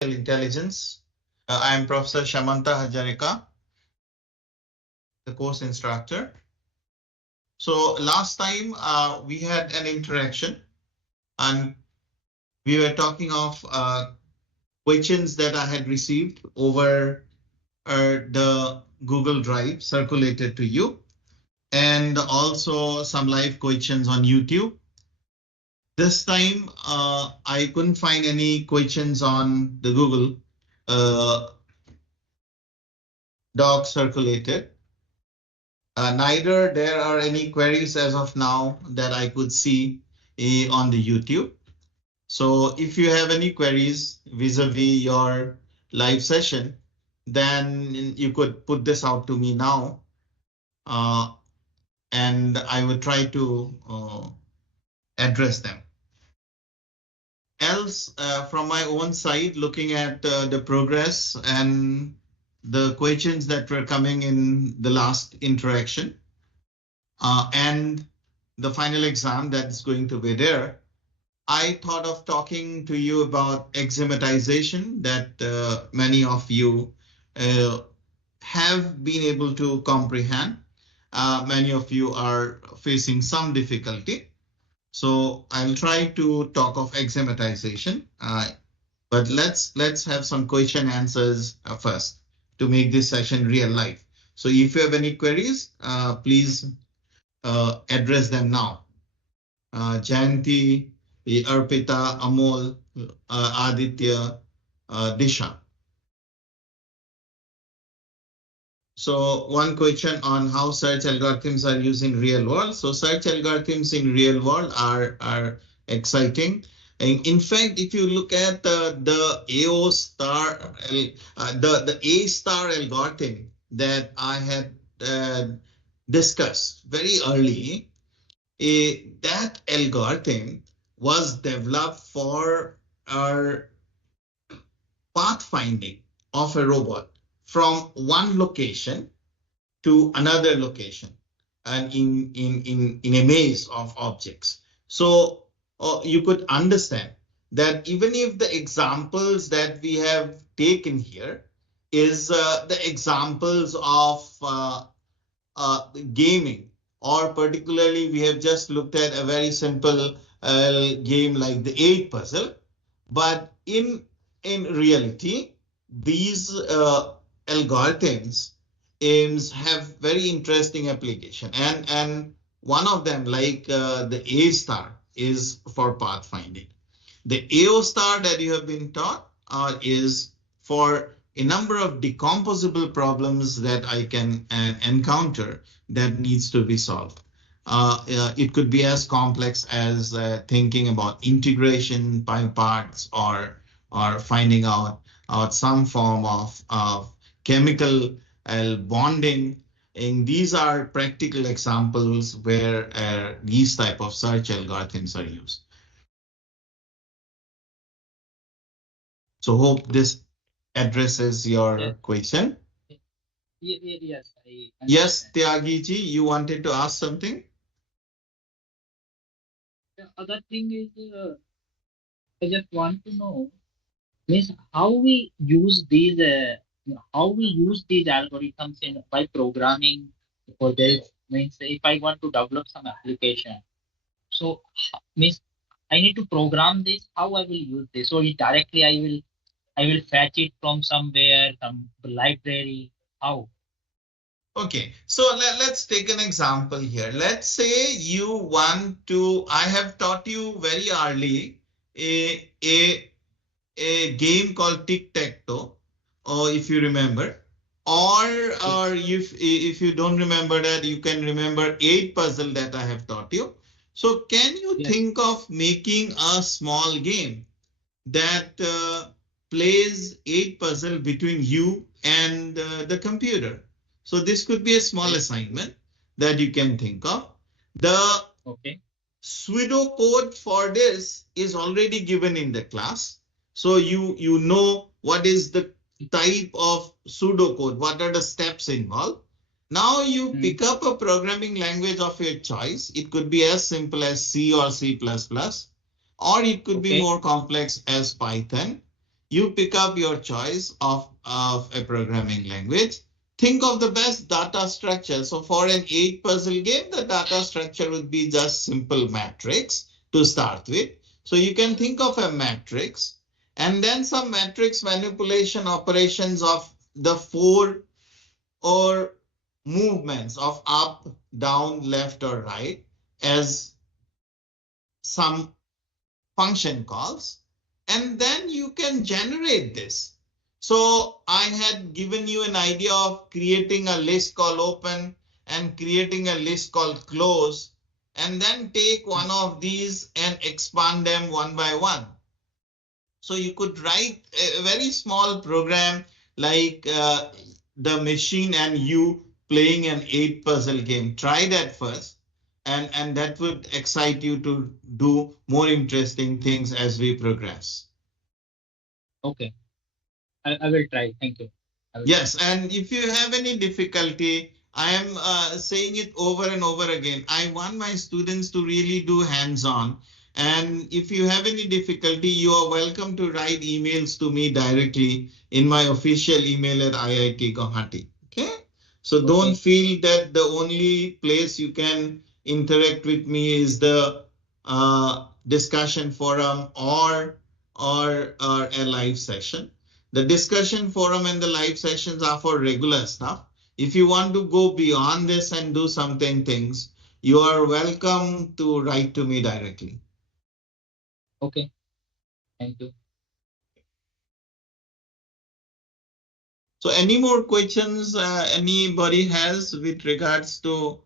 Intelligence. I am Professor Shyamanta Hazarika, the course instructor. So last time we had an interaction and we were talking of questions that I had received over the Google Drive circulated to you, and also some live questions on YouTube. This time I couldn't find any questions on the Google Doc circulated. Neither there are any queries as of now that I could see on the YouTube. So if you have any queries vis-a-vis your live session, then you could put this out to me now, and I will try to address them. Else, from my own side, looking at the progress and the questions that were coming in the last interaction, and the final exam that's going to be there, I thought of talking to you about axiomatization that many of you have been able to comprehend. Many of you are facing some difficulty. So I'll try to talk of axiomatization, but let's have some question answers first to make this session real life. So if you have any queries, please address them now. Jayanti, Arpita, Amol, Aditya, Disha. So one question on how search algorithms are used in real world. So search algorithms in real world are exciting. And in fact, if you look at the A star algorithm that I had discussed very early, that algorithm was developed for our pathfinding of a robot from one location to another location and in a maze of objects. So you could understand that even if the examples that we have taken here is the examples of gaming, or particularly we have just looked at a very simple game like the 8 puzzle, but in reality, these algorithms have very interesting application, and one of them, like the A star, is for pathfinding. The AO star that you have been taught is for a number of decomposable problems that I can encounter that needs to be solved. It could be as complex as thinking about integration by parts, or finding out some form of chemical bonding. And these are practical examples where these type of search algorithms are used. So hope this addresses your question. Yes. Yes, Tyagiji, you wanted to ask something? The other thing is, I just want to know means how we use these algorithms in by programming for this. Means if I want to develop some application, so means I need to program this. How I will use this? So directly I will fetch it from somewhere, some library. How? Okay, so let's take an example here. Let's say you want to, I have taught you very early a game called tic-tac-toe, or if you remember, or if you don't remember that, you can remember 8 puzzle that I have taught you. So can you think of making a small game that plays 8 puzzle between you and the computer? So this could be a small assignment that you can think of. The pseudo code for this is already given in the class. So you know what is the type of pseudo code, what are the steps involved. Now you pick up a programming language of your choice. It could be as simple as C or C++, or it could be more complex as Python. you pick up your choice of a programming language. Think of the best data structure. So for an 8 puzzle game, the data structure would be just simple matrix to start with. So you can think of a matrix and then some matrix manipulation operations of the 4 or movements of up, down, left, or right as some function calls, and then you can generate this. So I had given you an idea of creating a list called open and creating a list called close, and then take one of these and expand them one by one. So you could write a very small program like the machine and you playing an 8 puzzle game. Try that first, and that would excite you to do more interesting things as we progress. Okay, I will try. Thank you. Yes, and if you have any difficulty, I am saying it over and over again. I want my students to really do hands-on. And if you have any difficulty, you are welcome to write emails to me directly in my official email at IIT Guwahati. Okay? So don't feel that the only place you can interact with me is the discussion forum or a live session. The discussion forum and the live sessions are for regular stuff. If you want to go beyond this and do something things, you are welcome to write to me directly. Okay, thank you. So any more questions anybody has with regards to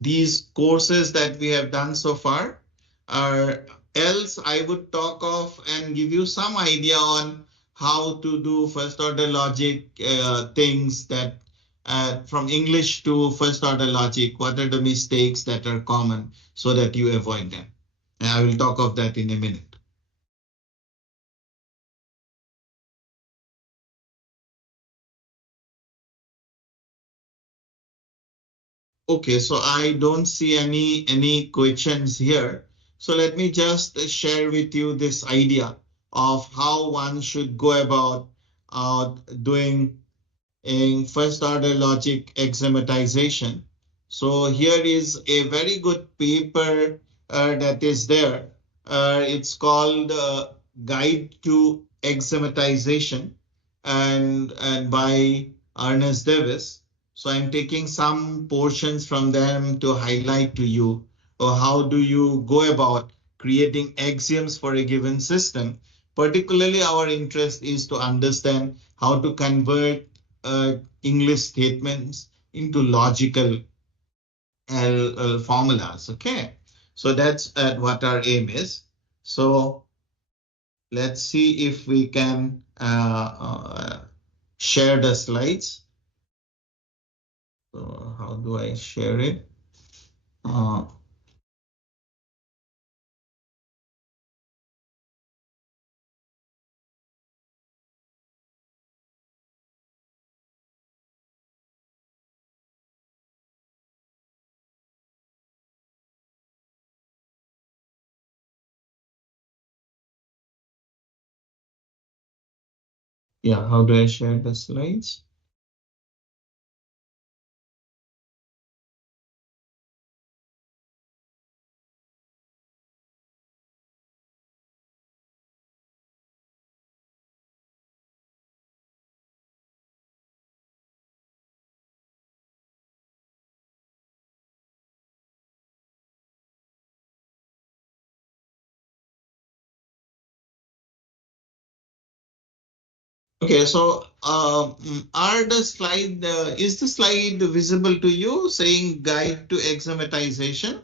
these courses that we have done so far? Or else I would talk of and give you some idea on how to do first order logic things that from English to first order logic, what are the mistakes that are common so that you avoid them. And I will talk of that in a minute. Okay, so I don't see any questions here. So let me just share with you this idea of how one should go about doing in first order logic axiomatization. So here is a very good paper that is there. It's called Guide to Axiomatization and by Ernest Davis. So I'm taking some portions from them to highlight to you or how do you go about creating axioms for a given system. Particularly our interest is to understand how to convert English statements into logical formulas. Okay, so that's what our aim is. So let's see if we can share the slides. So how do I share it? Yeah, how do I share the slides? Okay, so are the slide is the slide visible to you saying guide to axiomatization?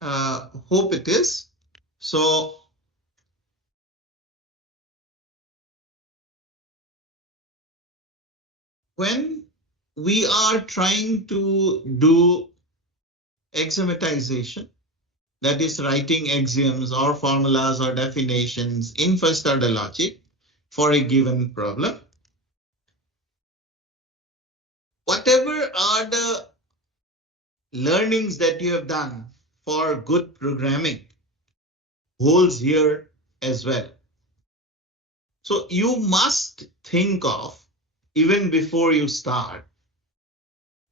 Hope it is. So when we are trying to do axiomatization, that is writing axioms or formulas or definitions in first order logic for a given problem, whatever are the learnings that you have done for good programming, holds here as well. So you must think of, even before you start,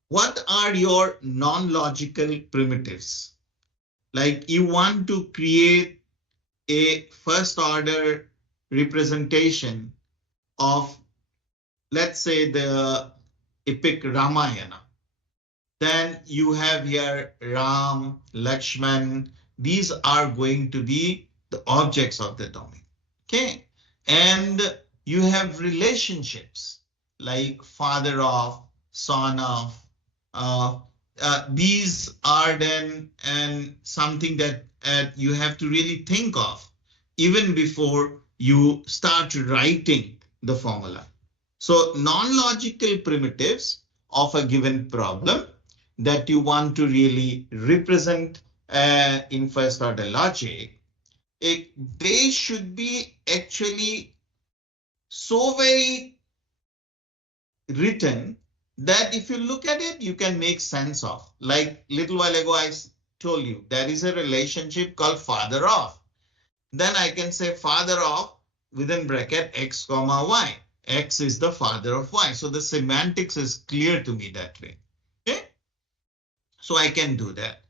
what are your non-logical primitives? Like you want to create a first order representation of, let's say, the epic Ramayana. Then you have here Ram, Lakshman. These are going to be the objects of the domain. Okay. And you have relationships like father of, son of. These are then and something that you have to really think of even before you start writing the formula. So non-logical primitives of a given problem that you want to really represent in first order logic, they should be actually so very written that if you look at it, you can make sense of. Like little while ago, I told you there is a relationship called father of. Then I can say father of within bracket x comma y. X is the father of y. So the semantics is clear to me that way. Okay. So I can do that.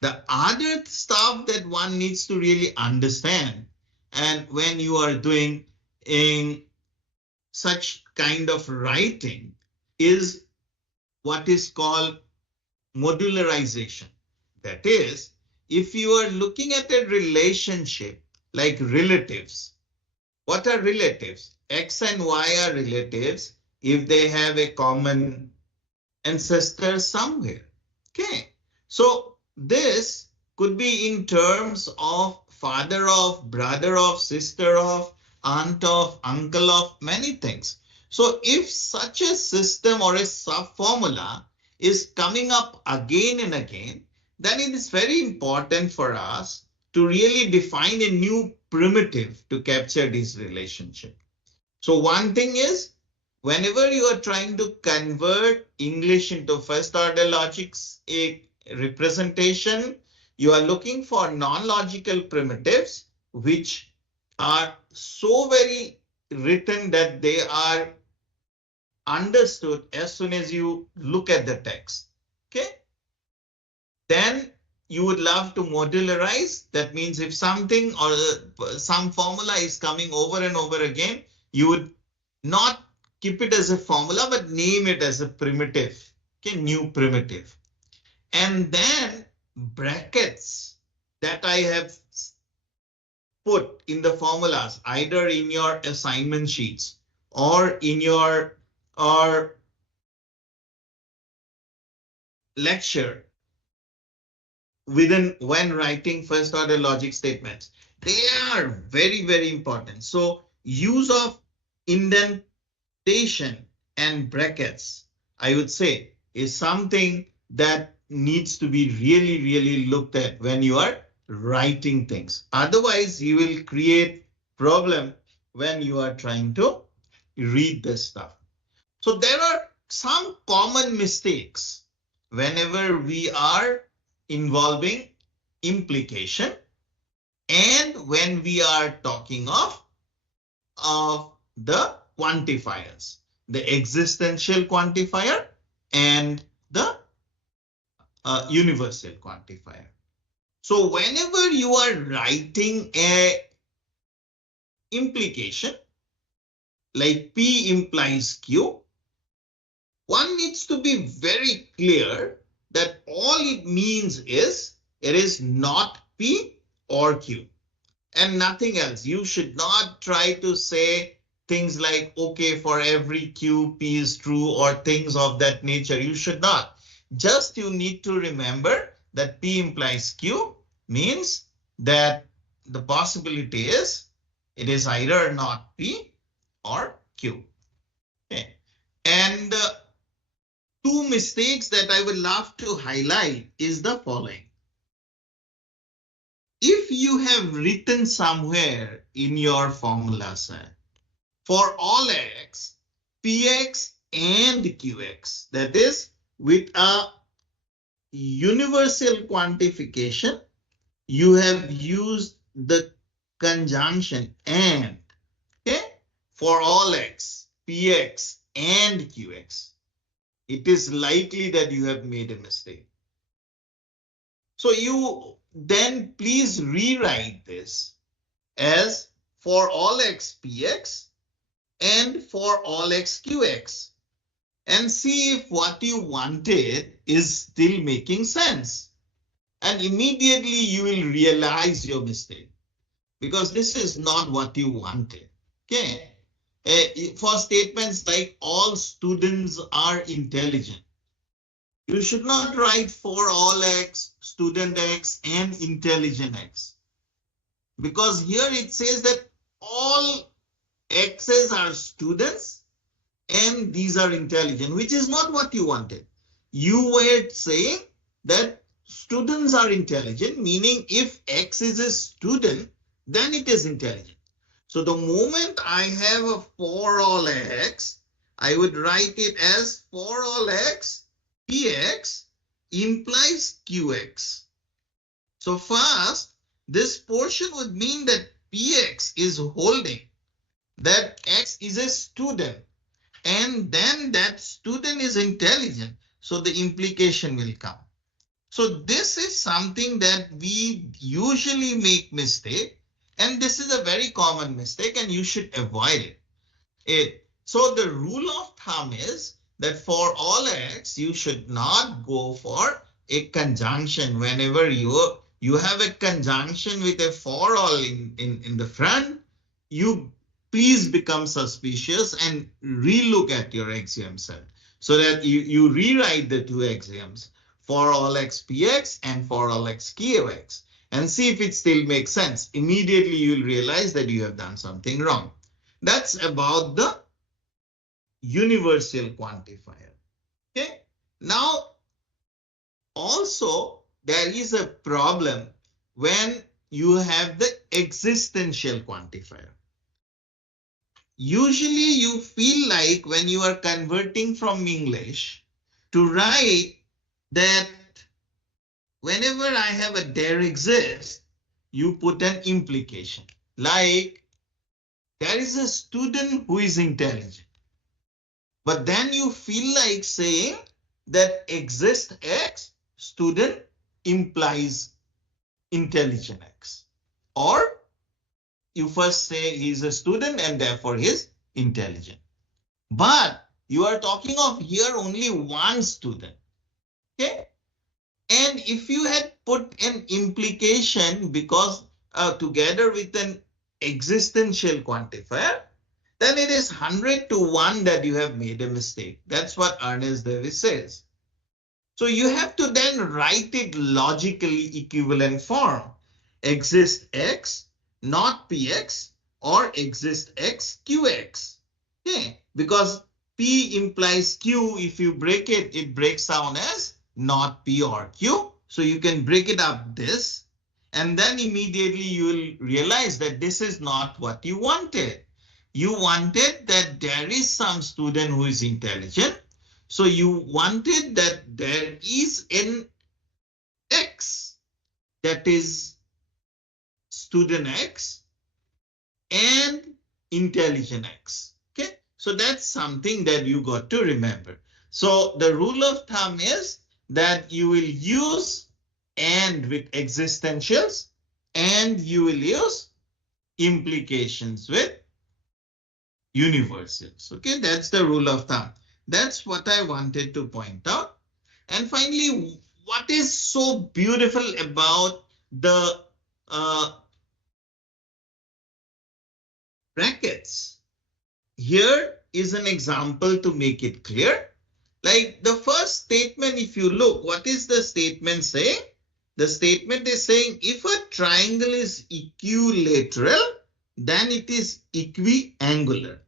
The other stuff that one needs to really understand, and when you are doing in such kind of writing, is what is called modularization. That is, if you are looking at a relationship like relatives, what are relatives? X and Y are relatives if they have a common ancestor somewhere. Okay. So this could be in terms of father of, brother of, sister of, aunt of, uncle of, many things. So if such a system or a sub-formula is coming up again and again, then it is very important for us to really define a new primitive to capture this relationship. So one thing is, whenever you are trying to convert English into first order logics, a representation, you are looking for non-logical primitives, which are so very written that they are understood as soon as you look at the text. Okay. Then you would love to modularize. That means if something or some formula is coming over and over again, you would not keep it as a formula, but name it as a primitive, okay, new primitive. And then brackets that I have put in the formulas, either in your assignment sheets or in your lecture when writing first order logic statements, they are very, very important. So use of indentation and brackets, I would say, is something that needs to be really, really looked at when you are writing things. Otherwise, you will create problem when you are trying to read this stuff. So there are some common mistakes whenever we are involving implication and when we are talking of the quantifiers, the existential quantifier and the universal quantifier. So whenever you are writing a implication like P implies Q, one needs to be very clear that all it means is it is not P or Q and nothing else. You should not try to say things like, okay, for every Q, P is true or things of that nature. You should not. Just you need to remember that P implies Q means that the possibility is it is either not P or Q. Okay. And two mistakes that I would love to highlight is the following. If you have written somewhere in your formula set for all x, px and qx, that is with a universal quantification, you have used the conjunction and, okay, for all x, px and qx, it is likely that you have made a mistake. So you then please rewrite this as for all x px and for all x qx, and see if what you wanted is still making sense. And immediately you will realize your mistake, because this is not what you wanted. Okay. For statements like all students are intelligent, you should not write for all x, student x, and intelligent x. Because here it says that all x's are students and these are intelligent, which is not what you wanted. You were saying that students are intelligent, meaning if x is a student, then it is intelligent. So the moment I have a for all x, I would write it as for all x, px implies qx. So first, this portion would mean that px is holding that x is a student, and then that student is intelligent. So the implication will come. So this is something that we usually make mistake, and this is a very common mistake and you should avoid it. So the rule of thumb is that for all x, you should not go for a conjunction. Whenever you have a conjunction with a for all in the front, you please become suspicious and relook at your axiom set so that you rewrite the two axioms for all x px and for all x qx and see if it still makes sense. Immediately you'll realize that you have done something wrong. That's about the universal quantifier. Okay. Now, also there is a problem when you have the existential quantifier. Usually you feel like when you are converting from English to write that whenever I have a there exists, you put an implication. Like there is a student who is intelligent. But then you feel like saying that exist x, student implies intelligent x. Or you first say he's a student and therefore he's intelligent. But you are talking of here only one student. Okay. And if you had put an implication because together with an existential quantifier, then it is 100 to 1 that you have made a mistake. That's what Ernest Davis says. So you have to then write it logically equivalent form. Exist x, not px, or exist x, qx. Okay, because p implies q. If you break it, it breaks down as not p or q. So you can break it up this, and then immediately you will realize that this is not what you wanted. You wanted that there is some student who is intelligent. So you wanted that there is an x that is student x and intelligent x. Okay, so that's something that you got to remember. So the rule of thumb is that you will use and with existentials and you will use implications with universals. Okay, that's the rule of thumb. That's what I wanted to point out. And finally, what is so beautiful about the brackets? Here is an example to make it clear. Like the first statement, if you look, what is the statement saying? The statement is saying if a triangle is equilateral, then it is equiangular.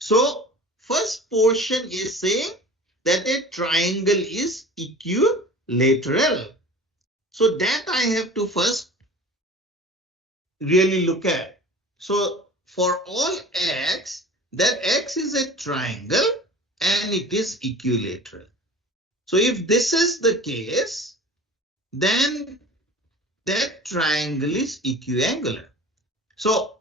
So first portion is saying that a triangle is equilateral. So that I have to first really look at. So for all x, that x is a triangle and it is equilateral. So if this is the case, then that triangle is equiangular. So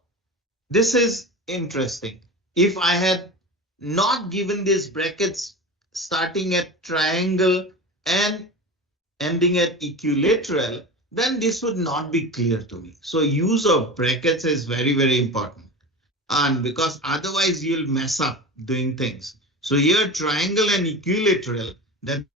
this is interesting. If I had not given these brackets starting at triangle and ending at equilateral, then this would not be clear to me. So use of brackets is very, very important. And because otherwise you'll mess up doing things. So here triangle and equilateral, then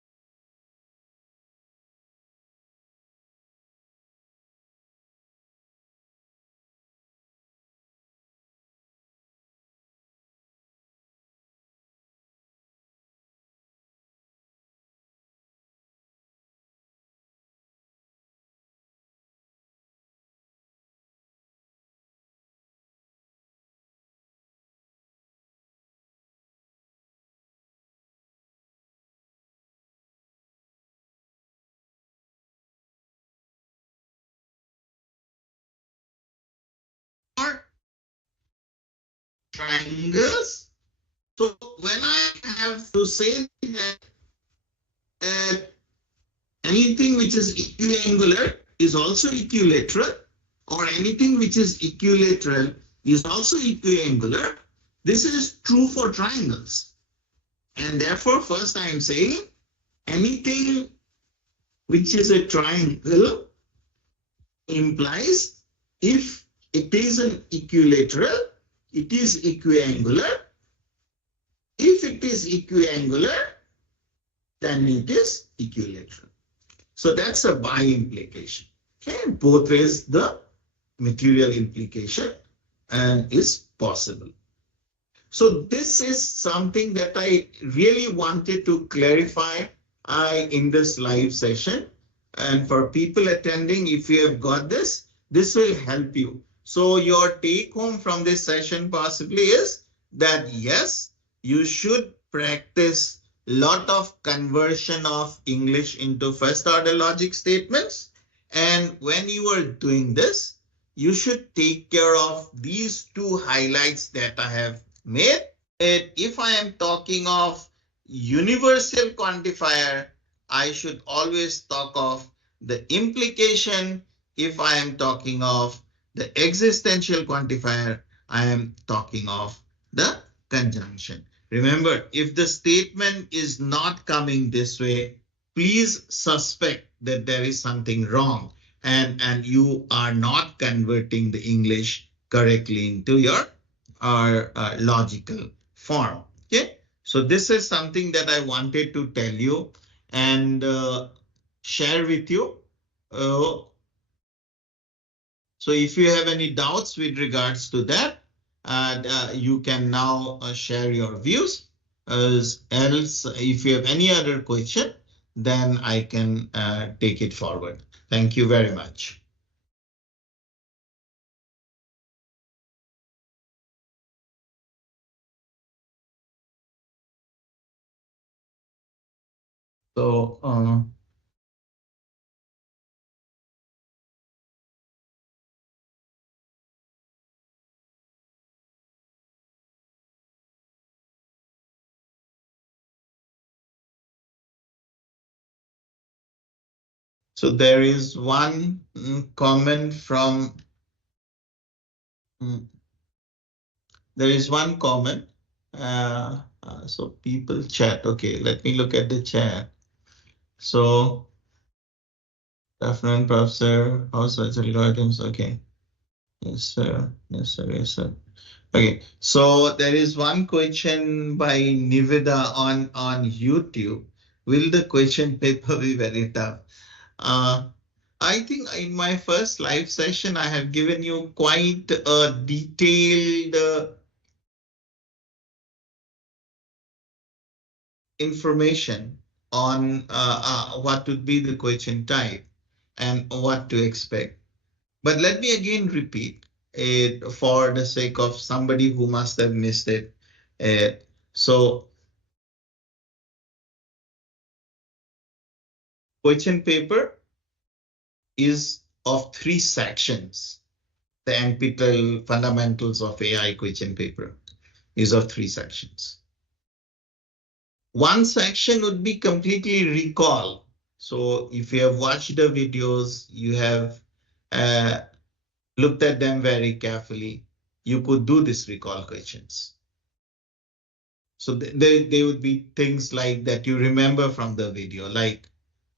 are triangles. So when I have to say that anything which is equiangular is also equilateral, or anything which is equilateral is also equiangular, this is true for triangles. And therefore, first I am saying anything which is a triangle implies if it is an equilateral, it is equiangular. If it is equiangular, then it is equilateral. So that's a by implication. Okay, both ways the material implication is possible. So this is something that I really wanted to clarify in this live session. And for people attending, if you have got this, this will help you. So your take home from this session possibly is that yes, you should practice lot of conversion of English into first order logic statements. And when you are doing this, you should take care of these two highlights that I have made. If I am talking of universal quantifier, I should always talk of the implication. If I am talking of the existential quantifier, I am talking of the conjunction. Remember, if the statement is not coming this way, please suspect that there is something wrong and you are not converting the English correctly into your logical form. Okay, so this is something that I wanted to tell you and share with you. So if you have any doubts with regards to that, you can now share your views. Else, if you have any other question, then I can take it forward. Thank you very much. So so there is one comment from there is one comment. So people chat. Okay, let me look at the chat. So Definitely, Professor, also it's algorithms. Okay. Yes, sir. Yes, sir. Yes, sir. Okay. So there is one question by Niveda on YouTube. Will the question paper be very tough? I think in my first live session, I have given you quite a detailed information on what would be the question type and what to expect. But let me again repeat it for the sake of somebody who must have missed it. So question paper is of 3 sections. The NPTEL Fundamentals of AI question paper is of 3 sections. One section would be completely recall. So if you have watched the videos, you have looked at them very carefully, you could do this recall questions. So they would be things like that you remember from the video, like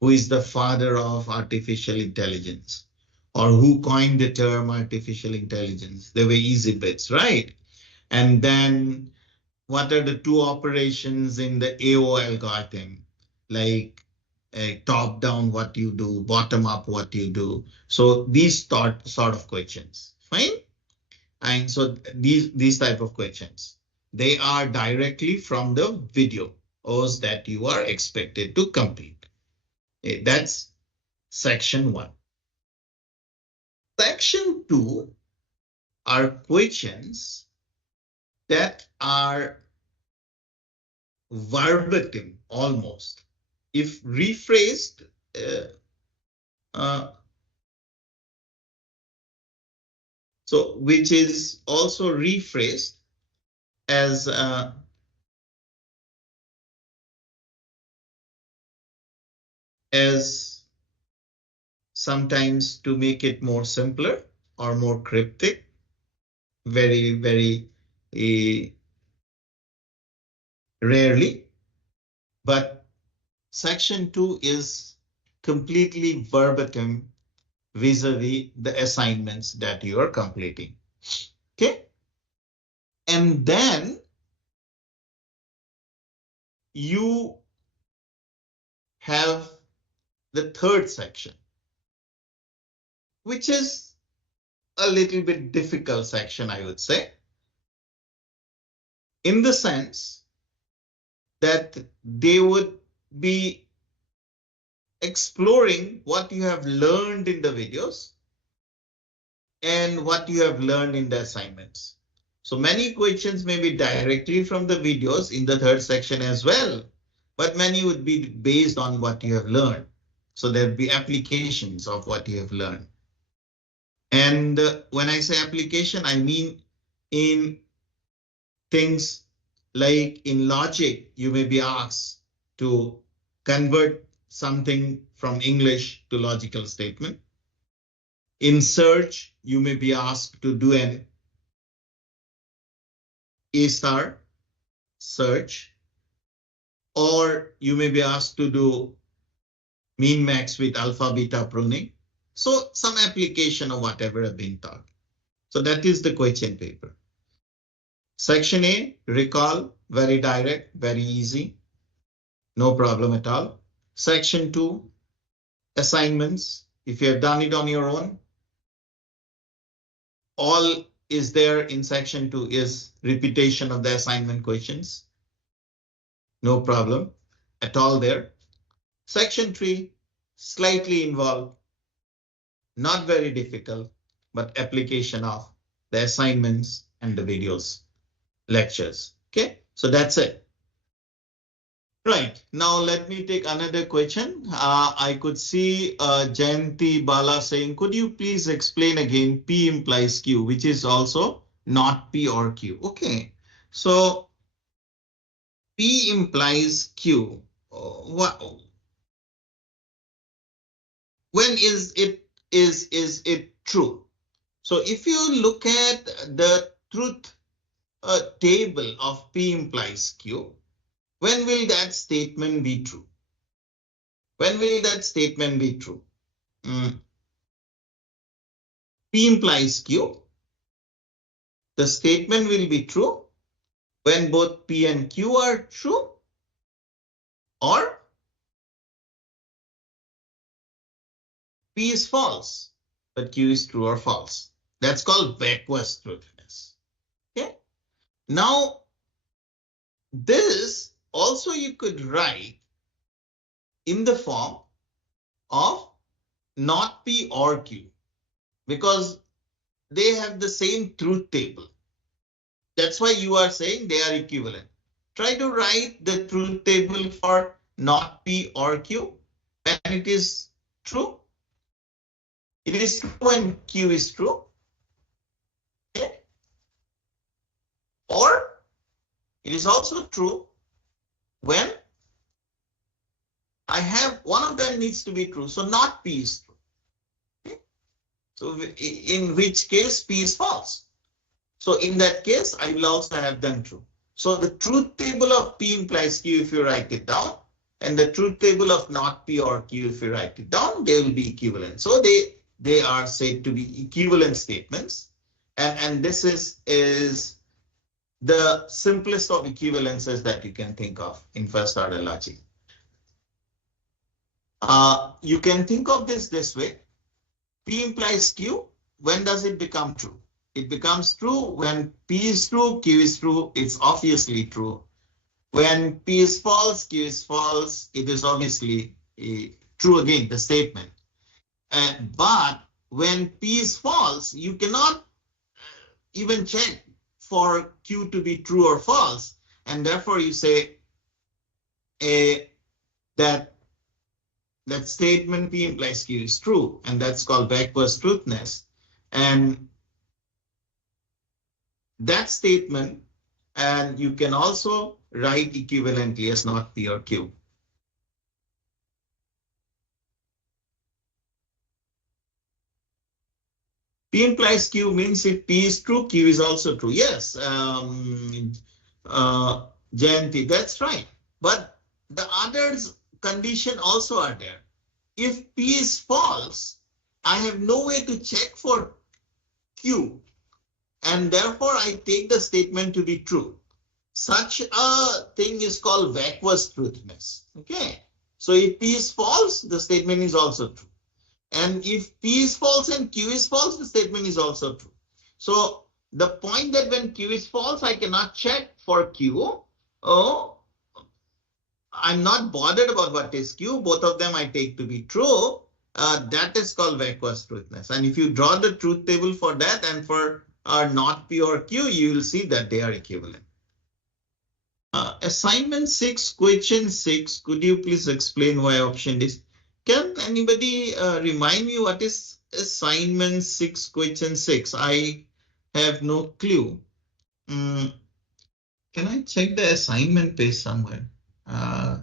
who is the father of artificial intelligence, or who coined the term artificial intelligence. They were easy bits, right? And then what are the two operations in the AO algorithm, like top down what you do, bottom up what you do. So these sort of questions, fine. And so these type of questions, they are directly from the videos that you are expected to complete. Okay, that's section 1. Section 2 are questions that are verbatim almost. If rephrased, so which is also rephrased as sometimes to make it more simpler or more cryptic, very rarely. But section 2 is completely verbatim vis-a-vis the assignments that you are completing. Okay. And then you have the third section, which is a little bit difficult section, I would say, in the sense that they would be exploring what you have learned in the videos and what you have learned in the assignments. So many questions may be directly from the videos in the third section as well, but many would be based on what you have learned. So there'd be applications of what you have learned. And when I say application, I mean in things like in logic, you may be asked to convert something from English to logical statement. In search, you may be asked to do an A* search, or you may be asked to do mean max with alpha beta pruning. So some application of whatever have been taught. So that is the question paper. Section A, recall, very direct, very easy, no problem at all. Section 2, assignments. If you have done it on your own, all is there in section 2 is repetition of the assignment questions. No problem at all there. Section 3, slightly involved, not very difficult, but application of the assignments and the videos, lectures. Okay, so that's it. Right, now let me take another question. I could see Jayanti Bala saying, could you please explain again P implies Q, which is also not P or Q. Okay, so P implies Q. When is it true? So if you look at the truth table of P implies Q, when will that statement be true? When will that statement be true? P implies Q. The statement will be true when both P and Q are true, or P is false, but Q is true or false. That's called vacuous truthiness. Okay. Now, this also you could write in the form of not P or Q, because they have the same truth table. That's why you are saying they are equivalent. Try to write the truth table for not P or Q when it is true. It is true when Q is true. Okay. Or it is also true when I have one of them needs to be true. So not P is true. Okay. So in which case P is false. So in that case, I will also have them true. So the truth table of P implies Q if you write it down, and the truth table of not P or Q if you write it down, they will be equivalent. So they are said to be equivalent statements. And this is the simplest of equivalences that you can think of in first order logic. You can think of this way. P implies Q. When does it become true? It becomes true when P is true, Q is true. It's obviously true. When P is false, Q is false. It is obviously true again, the statement. But when P is false, you cannot even check for Q to be true or false. And therefore you say that statement P implies Q is true, and that's called backwards truthness. And that statement, and you can also write equivalently as not P or Q. P implies Q means if P is true, Q is also true. Yes, Jayanti, that's right. But the others condition also are there. If P is false, I have no way to check for Q, and therefore I take the statement to be true. Such a thing is called backwards truthness. Okay, so if P is false, the statement is also true. And if P is false and Q is false, the statement is also true. So the point that when Q is false, I cannot check for Q. Oh, I'm not bothered about what is Q. Both of them I take to be true. That is called backwards truthness. And if you draw the truth table for that and for not P or Q, you will see that they are equivalent. Assignment 6, question 6. Could you please explain why option is? Can anybody remind me what is assignment 6, question 6? I have no clue. Can I check the assignment page somewhere?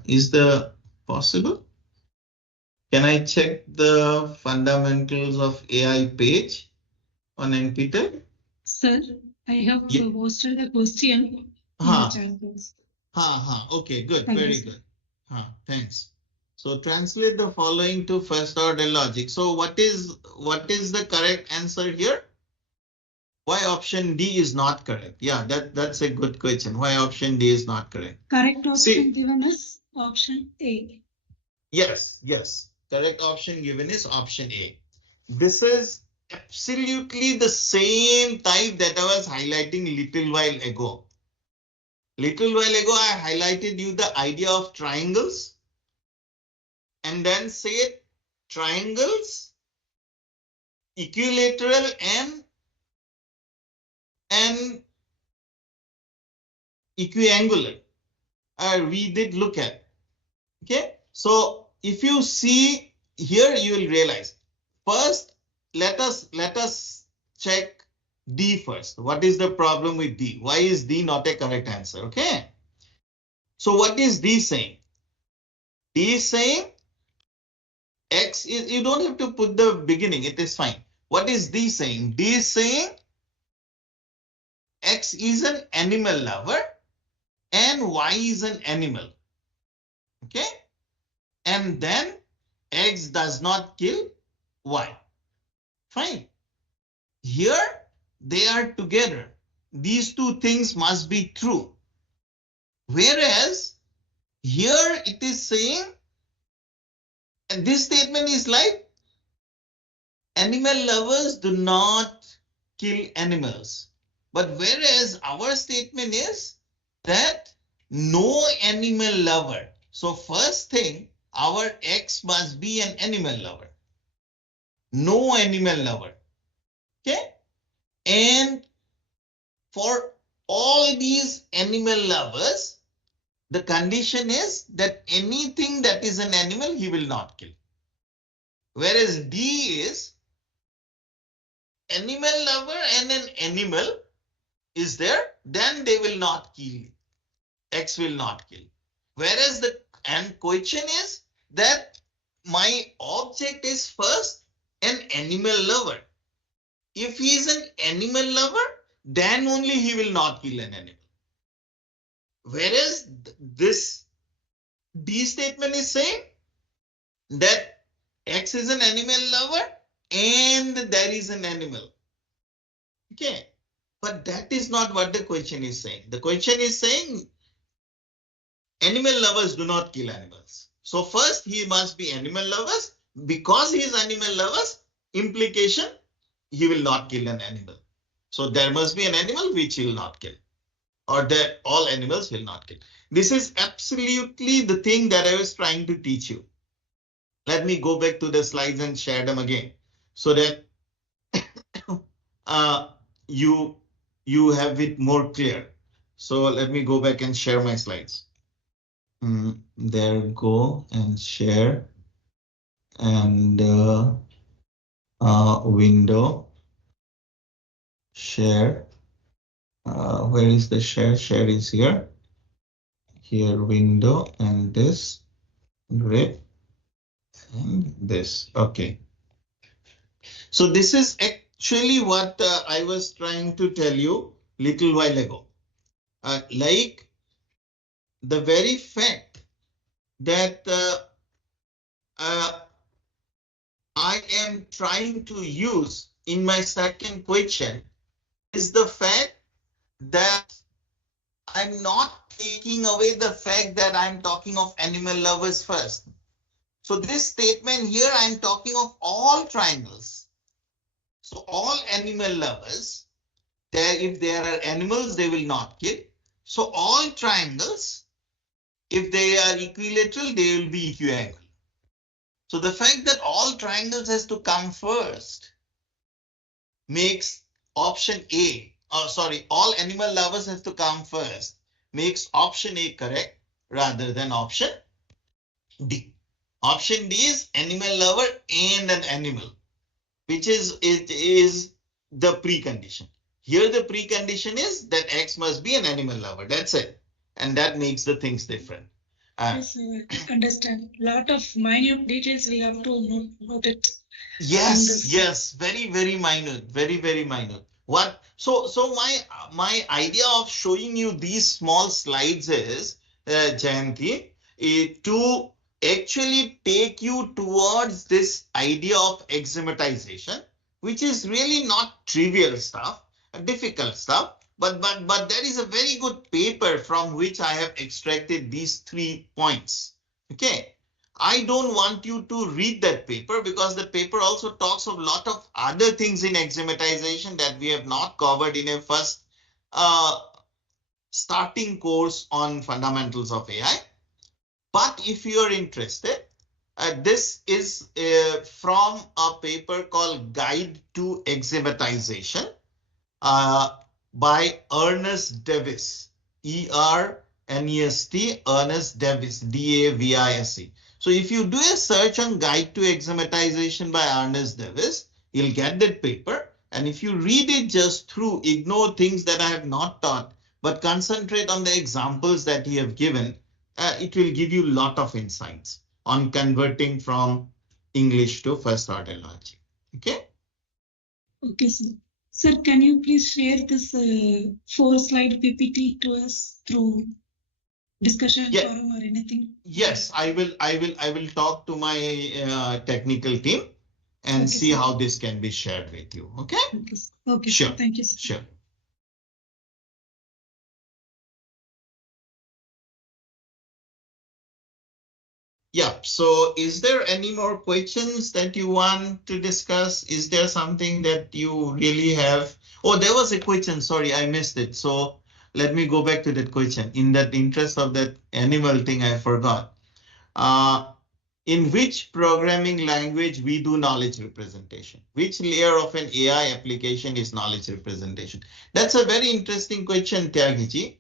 Is the possible? Can I check the fundamentals of AI page on NPTEL? Sir, I have posted the question in the chat box. Okay, good. Very good. Thanks. So translate the following to first order logic. So what is the correct answer here? Why option D is not correct? Yeah, that's a good question. Why option D is not correct? Correct option given is option A. Yes. Correct option given is option A. This is absolutely the same type that I was highlighting a little while ago. Little while ago, I highlighted you the idea of triangles and then said triangles, equilateral and equiangular. We did look at. Okay, so if you see here, you will realize. First, let us check D first. What is the problem with D? Why is D not a correct answer? Okay. So what is D saying? D is saying X is, you don't have to put the beginning, it is fine. What is D saying? D is saying X is an animal lover and Y is an animal. Okay. And then X does not kill Y. Fine. Here they are together. These two things must be true. Whereas here it is saying, and this statement is like, animal lovers do not kill animals. But whereas our statement is that no animal lover. So first thing, our X must be an animal lover. No animal lover. Okay. And for all these animal lovers, the condition is that anything that is an animal, he will not kill. Whereas D is animal lover and an animal is there, then they will not kill. X will not kill. Whereas the question is that my object is first an animal lover. if he is an animal lover, then only he will not kill an animal. Whereas this D statement is saying that X is an animal lover and there is an animal. Okay. But that is not what the question is saying. The question is saying animal lovers do not kill animals. So first he must be animal lovers. Because he is animal lovers, implication, he will not kill an animal. So there must be an animal which he will not kill. Or that all animals will not kill. This is absolutely the thing that I was trying to teach you. Let me go back to the slides and share them again so that you have it more clear. So let me go back and share my slides. There go and share and window share. Where is the share? Share is here. Here window and this grid and this. Okay. So this is actually what I was trying to tell you little while ago. Like the very fact that I am trying to use in my second question is the fact that I'm not taking away the fact that I'm talking of animal lovers first. So this statement here, I'm talking of all triangles. So all animal lovers, if there are animals, they will not kill. So all triangles, if they are equilateral, they will be equiangle. So the fact that all triangles has to come first makes option A, all animal lovers has to come first, makes option A correct rather than option D. Option D is animal lover and an animal, which is the precondition. Here the precondition is that X must be an animal lover. That's it. And that makes the things different. Yes, I understand. Lot of minute details we have to note it. Yes, very, very minute, very, very minute. So my idea of showing you these small slides is, Jayanti, to actually take you towards this idea of axiomatization, which is really not trivial stuff, difficult stuff. But there is a very good paper from which I have extracted these 3 points. Okay. I don't want you to read that paper because the paper also talks of a lot of other things in axiomatization that we have not covered in a first starting course on fundamentals of AI. But if you are interested, this is from a paper called Guide to Axiomatization by Ernest Davis, E-R-N-E-S-T, Ernest Davis, D-A-V-I-S-E. So if you do a search on Guide to Axiomatization by Ernest Davis, you'll get that paper. And if you read it just through, ignore things that I have not taught, but concentrate on the examples that he have given, it will give you a lot of insights on converting from English to first order logic. Okay? Okay, sir. Sir, can you please share this 4-slide PPT to us through discussion forum or anything? Yes, I will talk to my technical team and see how this can be shared with you. Okay? Okay. Sure. Thank you, sir. Sure. Yeah, so is there any more questions that you want to discuss? Is there something that you really have? Oh, there was a question. Sorry, I missed it. So let me go back to that question. In that interest of that animal thing, I forgot. In which programming language we do knowledge representation? Which layer of an AI application is knowledge representation? That's a very interesting question, Tyagiji.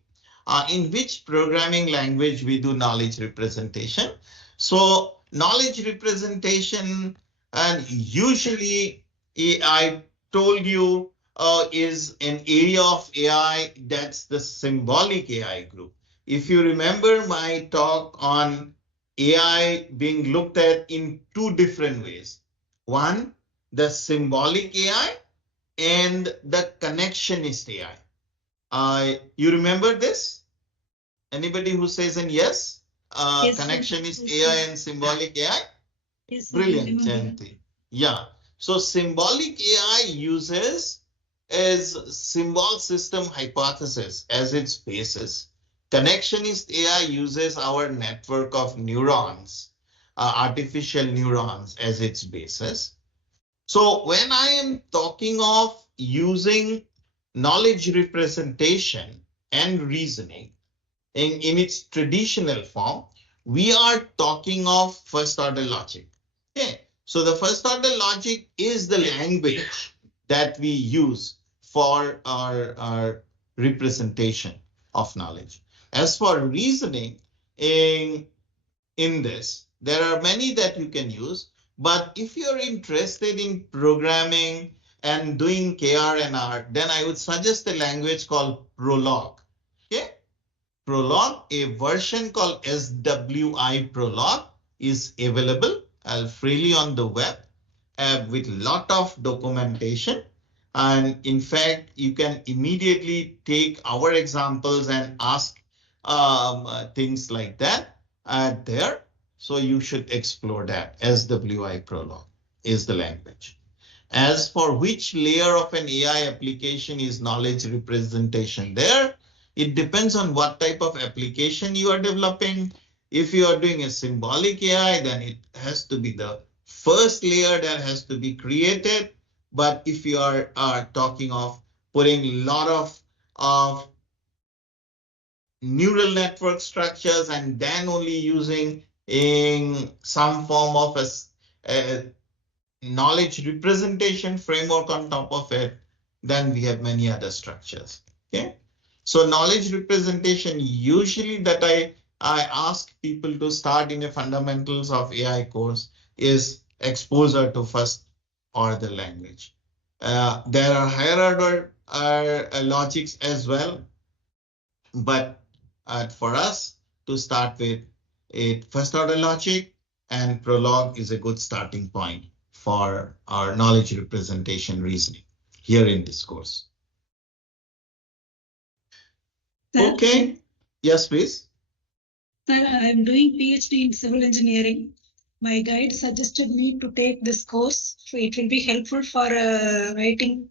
In which programming language we do knowledge representation? So knowledge representation, and usually I told you is an area of AI that's the symbolic AI group. If you remember my talk on AI being looked at in 2 different ways. One, the symbolic AI, and the connectionist AI. You remember this? Anybody who says an yes? Yes, sir. Connectionist Yes, AI sir. and symbolic AI? Yes, sir, I Brilliant, remember. Jayanti. Yeah. So symbolic AI uses as symbol system hypothesis as its basis. Connectionist AI uses our network of neurons, artificial neurons as its basis. So when I am talking of using knowledge representation and reasoning in its traditional form, we are talking of first order logic. Okay. So the first order logic is the language that we use for our representation of knowledge. As for reasoning, in this, there are many that you can use, but if you're interested in programming and doing KR and R, then I would suggest a language called Prolog. Okay. Prolog, a version called SWI Prolog is available freely on the web with lot of documentation. And in fact, you can immediately take our examples and ask things like that there. So you should explore that. SWI Prolog is the language. As for which layer of an AI application is knowledge representation there, it depends on what type of application you are developing. If you are doing a symbolic AI, then it has to be the first layer that has to be created. But if you are talking of putting a lot of neural network structures and then only using in some form of a knowledge representation framework on top of it, then we have many other structures. Okay. So knowledge representation usually that I ask people to start in a fundamentals of AI course is exposure to first order language. There are higher order logics as well, but for us to start with a first order logic, and Prolog is a good starting point for our knowledge representation reasoning here in this course. Sir, Okay. Yes, please. Sir, I am doing PhD in civil engineering. My guide suggested me to take this course. So it will be helpful for writing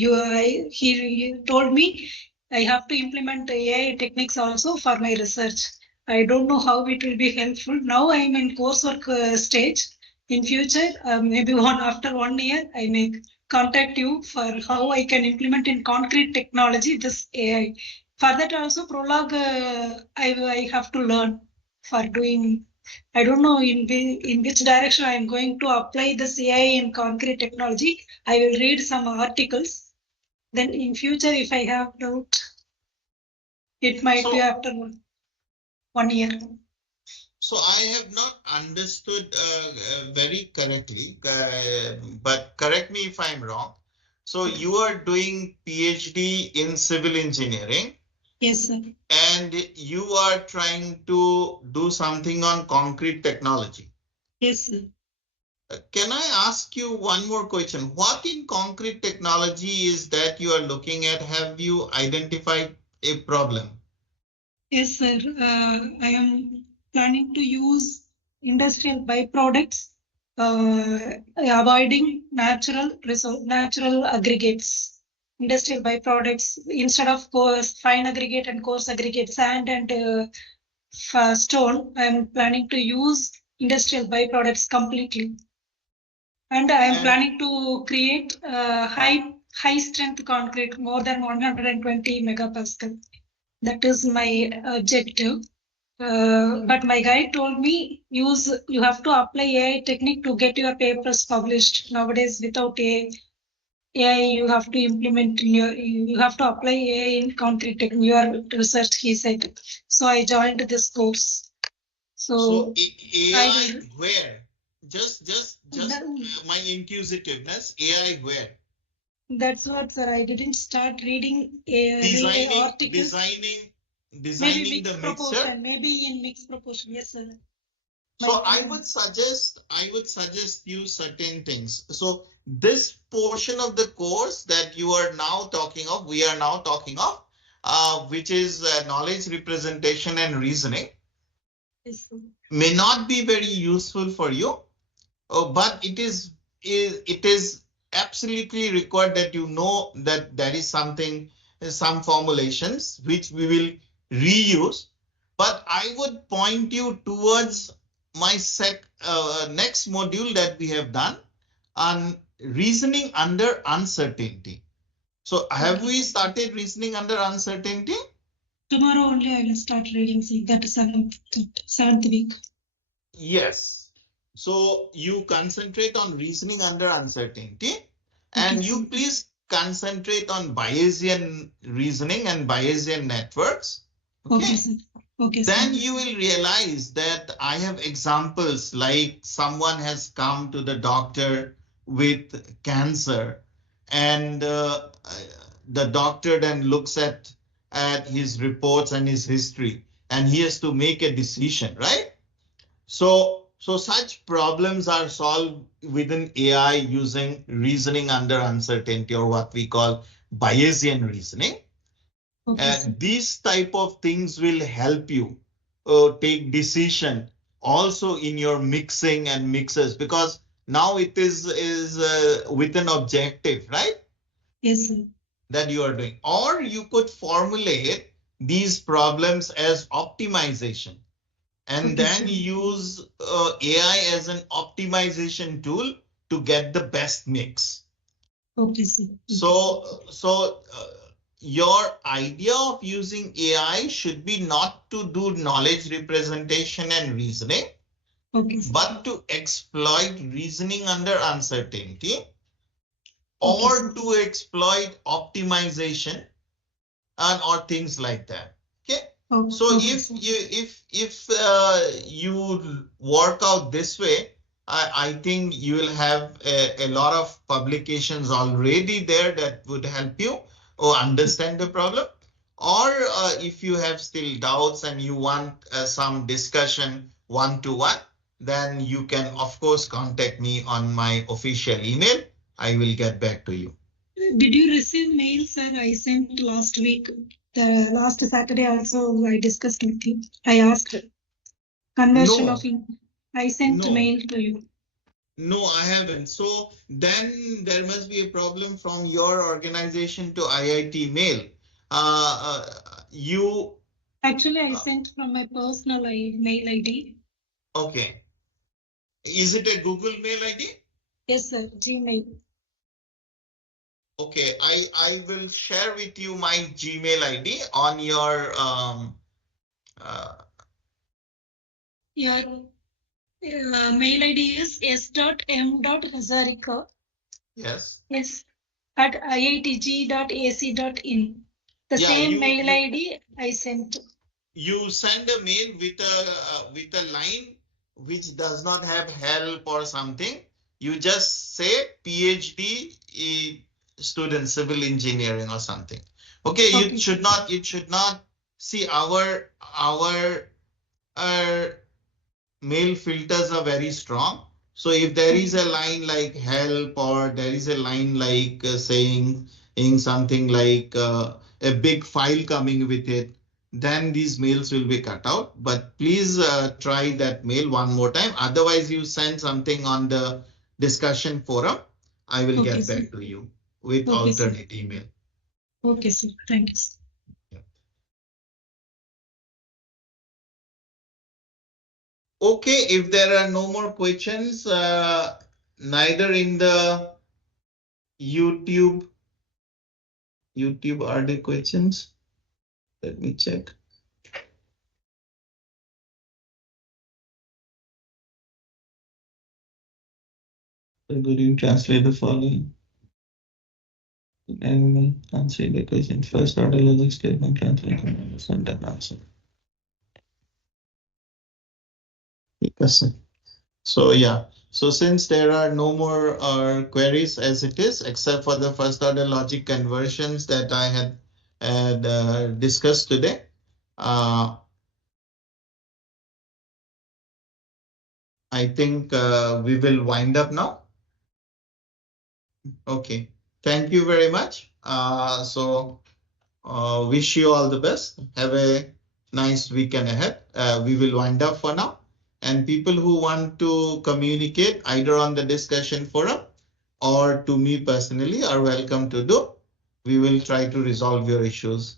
UI. He told me I have to implement AI techniques also for my research. I don't know how it will be helpful. Now I am in coursework stage. In future, maybe after 1 year, I may contact you for how I can implement in concrete technology this AI. For that also, Prolog, I have to learn for doing. I don't know in which direction I am going to apply this AI in concrete technology. I will read some articles. Then in future, if I have doubt, it might be after 1 year. So I have not understood very correctly, but correct me if I'm wrong. So you are doing PhD in civil engineering. Yes, sir. And you are trying to do something on concrete technology. Yes, sir. Can I ask you one more question? What in concrete technology is that you are looking at? Have you identified a problem? Yes, sir. I am planning to use industrial byproducts, avoiding natural aggregates. Industrial byproducts instead of fine aggregate and coarse aggregate, sand and stone. I am planning to use industrial byproducts completely, and I am planning to create high strength concrete more than 120 megapascal. That is my objective. But my guide told me you have to apply AI technique to get your papers published. Nowadays, without AI, you have to implement you have to apply AI in concrete your research, he said. So I joined this course. So AI where? Just my inquisitiveness. AI where? That's what, sir. I didn't start reading articles. Designing the mixture. Maybe in mixed proportion. Yes, sir. So I would suggest you certain things. So this portion of the course that you are now talking of, we are now talking of, which is knowledge representation and reasoning, Yes, sir. may not be very useful for you, but it is absolutely required that you know that there is something, some formulations which we will reuse. But I would point you towards my next module that we have done on reasoning under uncertainty. So have we started reasoning under uncertainty? Tomorrow only I will start reading that seventh week. Yes. So you concentrate on reasoning under uncertainty, and you please concentrate on Bayesian reasoning and Bayesian networks. Okay, sir. Okay, sir. Then you will realize that I have examples like someone has come to the doctor with cancer, and the doctor then looks at his reports and his history, and he has to make a decision, right? So such problems are solved within AI using reasoning under uncertainty, or what we call Bayesian reasoning. And these type of things will help you take decision also in your mixing and mixes, because now it is with an objective, right? Yes, sir. That you are doing. Or you could formulate these problems as optimization, and then use AI as an optimization tool to get the best mix. Okay, sir. So your idea of using AI should be not to do knowledge representation and reasoning, but to exploit reasoning under uncertainty, or to exploit optimization or things like that. Okay. So if you work out this way, I think you will have a lot of publications already there that would help you understand the problem. Or if you have still doubts and you want some discussion one-to-one, then you can of course contact me on my official email. I will get back to you. Did you receive mail, sir? I sent last week. The last Saturday also I discussed with you. I asked conversion of I sent mail to you. No, I haven't. So then there must be a problem from your organization to IIT mail. You actually I sent from my personal mail ID. Okay. Is it a Google mail ID? Yes, sir. Gmail. Okay, I will share with you my Gmail ID on your mail ID is s.m.hazarika. Yes. Yes. At iitg.ac.in. The same mail ID I sent. You send a mail with a line which does not have help or something. You just say PhD student civil engineering or something. Okay, it should not see our mail filters are very strong. So if there is a line like help, or there is a line like saying something like a big file coming with it, then these mails will be cut out. But please try that mail one more time. Otherwise, you send something on the discussion forum. I will get back to you with alternate email. Okay, sir. Thank you. Okay, if there are no more questions, neither in the YouTube are there questions? Let me check. Could you translate the following? And answer the question. First order logic statement, translate and then answer. Yes. So yeah. So since there are no more queries as it is, except for the first order logic conversions that I had discussed today, I think we will wind up now. Okay. Thank you very much. Wish you all the best. Have a nice weekend ahead. We will wind up for now. And people who want to communicate either on the discussion forum or to me personally are welcome to do. We will try to resolve your issues